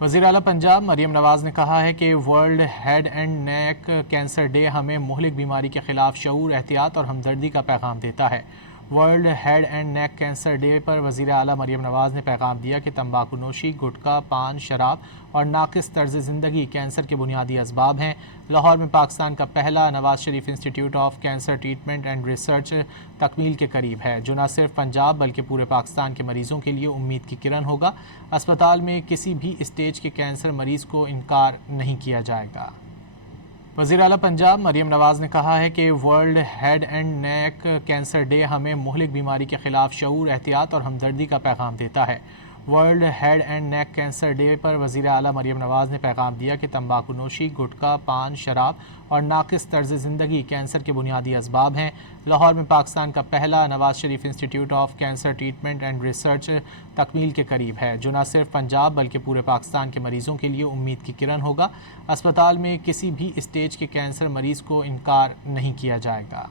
وزیر اعلیٰ پنجاب مریم نواز نے کہا ہے کہ world head and neck cancer day ہمیں مہلک بیماری کے خلاف شعور، احتیاط اور ہمدردی کا پیغام دیتا ہے۔ World head and neck cancer day پر وزیر اعلیٰ مریم نواز نے پیغام دیا کہ تمباکو نوشی، گٹکا، پان، شراب اور ناقص طرز زندگی کینسر کے بنیادی اسباب ہیں۔ لاہور میں پاکستان کا پہلا نواز شریف انسٹی ٹیوٹ of cancer treatment and research تکمیل کے قریب ہے، جو نہ صرف پنجاب بلکہ پورے پاکستان کے مریضوں کے لیے امید کی کرن ہوگا۔ اسپتال میں کسی بھی اسٹیج کے کینسر مریض کو انکار نہیں کیا جائے گا۔ وزیر اعلیٰ پنجاب مریم نواز نے کہا ہے کہ world head and neck cancer day ہمیں مہلک بیماری کے خلاف شعور، احتیاط اور ہمدردی کا پیغام دیتا ہے۔ World head and neck cancer day پر وزیر اعلیٰ مریم نواز نے پیغام دیا کہ تمباکو نوشی، گٹکا، پان، شراب اور ناقص طرز زندگی کینسر کے بنیادی اسباب ہیں۔ لاہور میں پاکستان کا پہلا نواز شریف انسٹی ٹیوٹ of cancer treatment and research تکمیل کے قریب ہے، جو نہ صرف پنجاب بلکہ پورے پاکستان کے مریضوں کے لیے امید کی کرن ہوگا۔ اسپتال میں کسی بھی اسٹیج کے کینسر مریض کو انکار نہیں کیا جائے گا۔